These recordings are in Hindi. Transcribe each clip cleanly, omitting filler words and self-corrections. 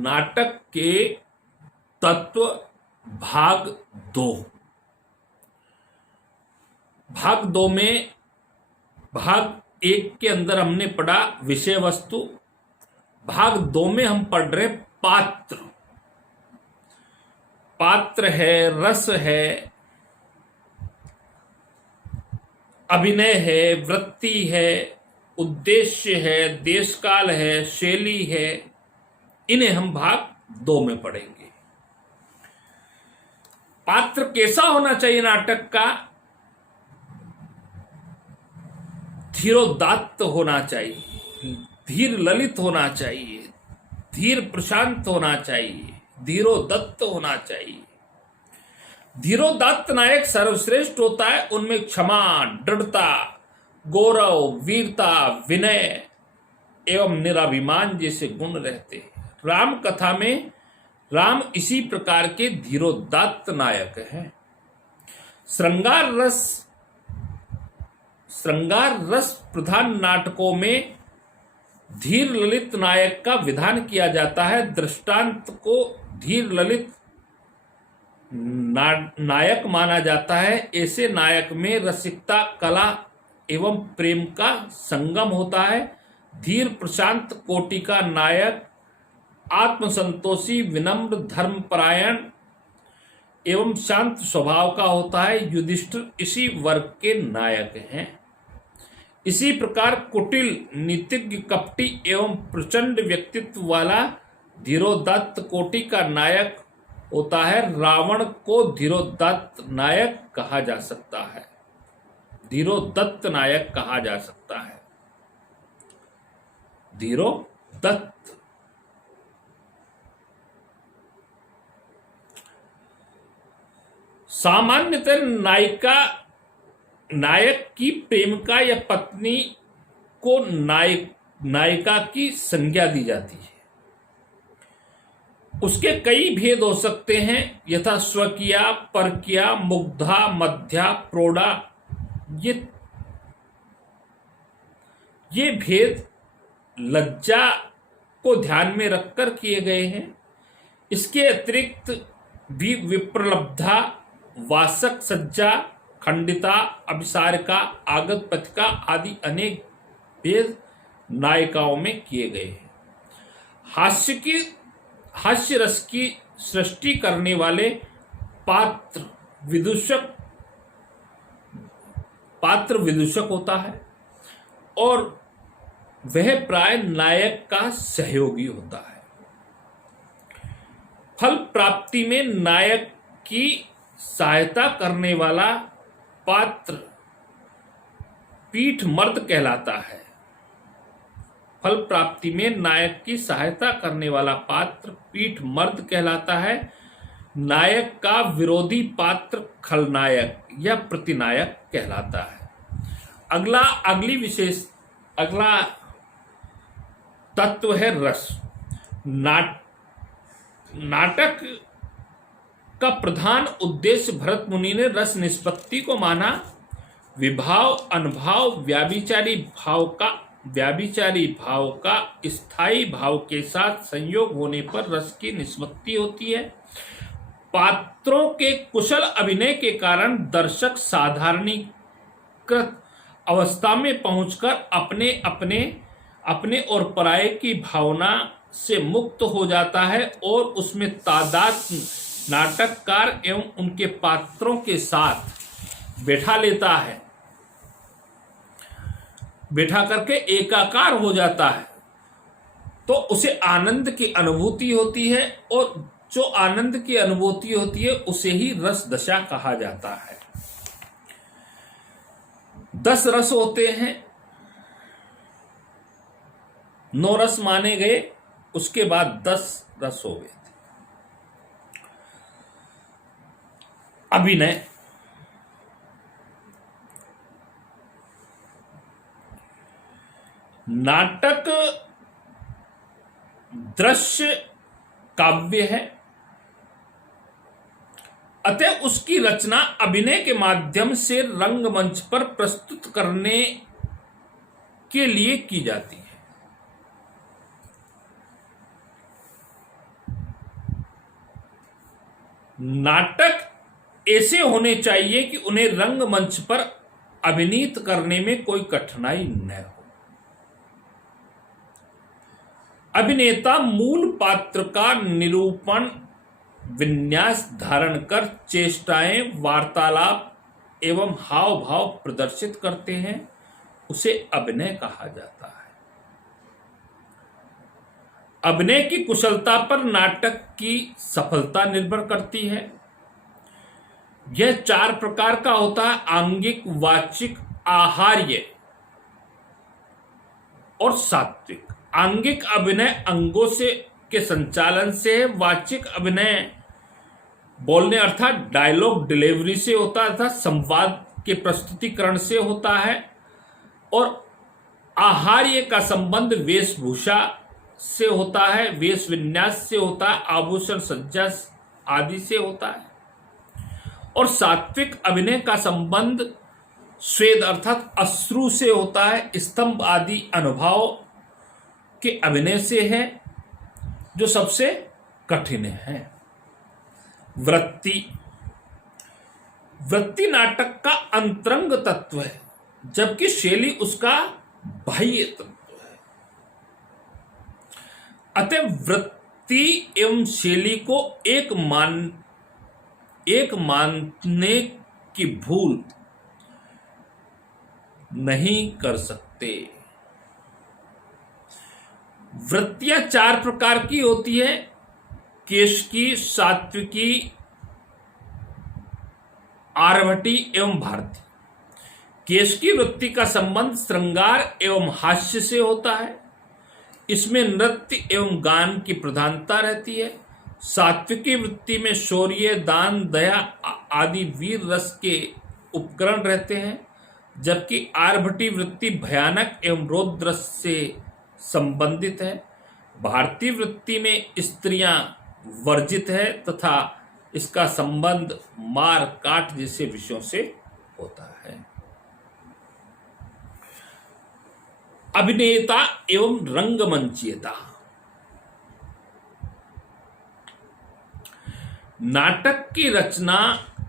नाटक के तत्व भाग 2। भाग 2 में भाग 1 के अंदर हमने पढ़ा विषय वस्तु। भाग 2 में हम पढ़ रहे पात्र। पात्र है, रस है, अभिनय है, वृत्ति है, उद्देश्य है, देशकाल है, शैली है। इन्हें हम भाग 2 में पढ़ेंगे। पात्र कैसा होना चाहिए नाटक का? धीरोदात्त होना चाहिए, धीर ललित होना चाहिए, धीर प्रशांत होना चाहिए, धीरोदत्त होना चाहिए। धीरोदात्त नायक सर्वश्रेष्ठ होता है। उनमें क्षमा, दृढ़ता, गौरव, वीरता, विनय एवं निराभिमान जैसे गुण रहते हैं। राम कथा में राम इसी प्रकार के धीरोदात्त नायक हैं। श्रृंगार रस प्रधान नाटकों में धीर ललित नायक का विधान किया जाता है। दृष्टांत को धीर ललित नायक माना जाता है। ऐसे नायक में रसिकता, कला एवं प्रेम का संगम होता है। धीर प्रशांत कोटि का नायक आत्मसंतोषी, विनम्र, धर्मपरायण एवं शांत स्वभाव का होता है। युधिष्ठिर इसी वर्ग के नायक हैं। इसी प्रकार कुटिल, नीतिज्ञ, कपटी एवं प्रचंड व्यक्तित्व वाला धीरोदात्त कोटि का नायक होता है। रावण को धीरोदात्त नायक कहा जा सकता है, धीरोदत्त नायक कहा जा सकता है। धीरोदत्त। सामान्यतः नायक की प्रेमिका या पत्नी को नायिका की संज्ञा दी जाती है। उसके कई भेद हो सकते हैं, यथा स्वकीया, परकीया, मुग्धा, मध्या, प्रौढ़ा। ये भेद लज्जा को ध्यान में रखकर किए गए हैं। इसके अतिरिक्त भी विप्रलब्धा, वासक, सज्जा, खंडिता, अभिसारिका, आगत पथिका आदि अनेक भेद नायिकाओं में किए गए हैं। हास्य रस की सृष्टि करने वाले पात्र विदूषक होता है और वह प्राय नायक का सहयोगी होता है। फल प्राप्ति में नायक की सहायता करने वाला पात्र पीठ मर्द कहलाता है। फल प्राप्ति में नायक की सहायता करने वाला पात्र पीठ मर्द कहलाता है। नायक का विरोधी पात्र खलनायक या प्रतिनायक कहलाता है। अगला तत्व है रस। नाटक का प्रधान उद्देश्य भरत मुनि ने रस निष्पत्ति को माना। विभाव, अनभाव, व्याभिचारी भाव का स्थायी भाव के साथ संयोग होने पर रस की निष्पत्ति होती है। पात्रों के कुशल अभिनय के कारण दर्शक साधारणीकृत अवस्था में पहुंचकर अपने और पराये की भावना से मुक्त हो जाता है और उसमें तादात्म्य नाटककार एवं उनके पात्रों के साथ बैठा लेता है, बैठा करके एकाकार हो जाता है। तो उसे आनंद की अनुभूति होती है और जो आनंद की अनुभूति होती है उसे ही रस दशा कहा जाता है। 10 रस होते हैं, 9 रस माने गए, उसके बाद 10 रस हो गए। अभिनय, नाटक दृश्य काव्य है, अतः उसकी रचना अभिनय के माध्यम से रंगमंच पर प्रस्तुत करने के लिए की जाती है। नाटक ऐसे होने चाहिए कि उन्हें रंगमंच पर अभिनीत करने में कोई कठिनाई न हो। अभिनेता मूल पात्र का निरूपण विन्यास धारण कर चेष्टाएं, वार्तालाप एवं हाव भाव प्रदर्शित करते हैं, उसे अभिनय कहा जाता है। अभिनय की कुशलता पर नाटक की सफलता निर्भर करती है। यह 4 प्रकार का होता है: आंगिक, वाचिक, आहार्य और सात्विक। आंगिक अभिनय अंगों से के संचालन से है। वाचिक अभिनय बोलने अर्थात डायलॉग डिलीवरी से होता है तथा संवाद के प्रस्तुतिकरण से होता है। और आहार्य का संबंध वेशभूषा से होता है, वेश विन्यास से होता है, आभूषण सज्जा आदि से होता है। और सात्विक अभिनय का संबंध स्वेद अर्थात अश्रु से होता है, स्तंभ आदि अनुभव के अभिनय से है, जो सबसे कठिन है। वृत्ति नाटक का अंतरंग तत्व है, जबकि शैली उसका बाह्य तत्व है। अतः वृत्ति एवं शैली को एक मानने की भूल नहीं कर सकते। वृत्तियां 4 प्रकार की होती है: केशकी, सात्विकी, आरभटी एवं भारती। केशकी वृत्ति का संबंध श्रृंगार एवं हास्य से होता है। इसमें नृत्य एवं गान की प्रधानता रहती है। सात्विकी वृत्ति में शौर्य, दान, दया आदि वीर रस के उपकरण रहते हैं, जबकि आरभटी वृत्ति भयानक एवं रौद्र रस से संबंधित है। भारतीय वृत्ति में स्त्रियां वर्जित है तथा इसका संबंध मार काट जैसे विषयों से होता है। अभिनेता एवं रंगमंचीयता। नाटक की रचना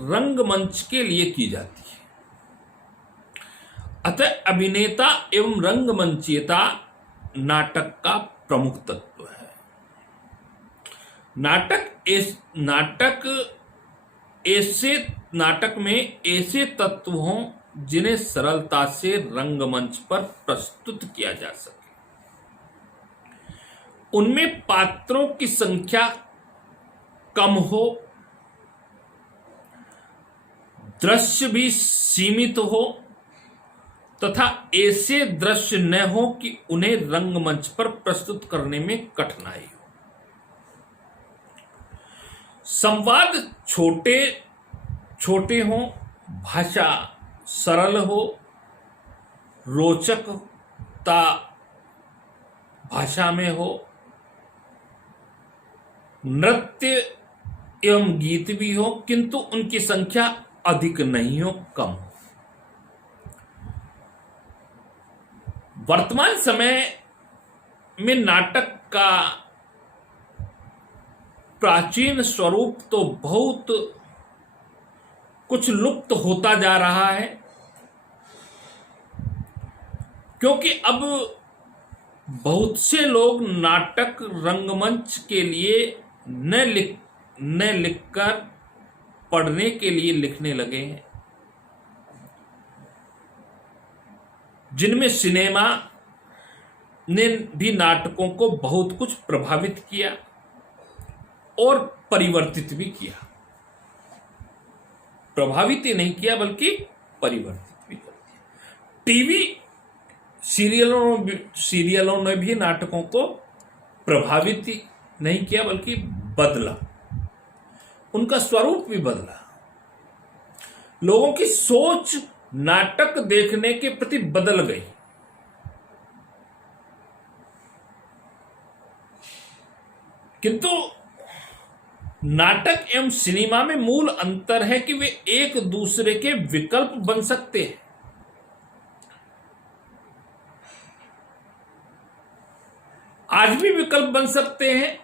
रंगमंच के लिए की जाती है। अतः अभिनेता एवं रंगमंचीयता नाटक का प्रमुख तत्व है। नाटक में ऐसे तत्व हों जिन्हें सरलता से रंगमंच पर प्रस्तुत किया जा सके। उनमें पात्रों की संख्या कम हो, दृश्य भी सीमित हो तथा ऐसे दृश्य न हो कि उन्हें रंगमंच पर प्रस्तुत करने में कठिनाई हो। संवाद छोटे छोटे हों, भाषा सरल हो, रोचकता भाषा में हो, नृत्य एवं गीत भी हो, किंतु उनकी संख्या अधिक नहीं हो, कम हो। वर्तमान समय में नाटक का प्राचीन स्वरूप तो बहुत कुछ लुप्त होता जा रहा है, क्योंकि अब बहुत से लोग नाटक रंगमंच के लिए न लिखकर पढ़ने के लिए लिखने लगे हैं, जिनमें सिनेमा ने भी नाटकों को बहुत कुछ प्रभावित किया और परिवर्तित भी किया। प्रभावित ही नहीं किया बल्कि परिवर्तित भी कर दिया। टीवी सीरियलों ने भी नाटकों को प्रभावित ही नहीं किया बल्कि बदला, उनका स्वरूप भी बदला। लोगों की सोच नाटक देखने के प्रति बदल गई। किंतु नाटक एवं सिनेमा में मूल अंतर है कि वे एक दूसरे के विकल्प बन सकते हैं। आज भी विकल्प बन सकते हैं,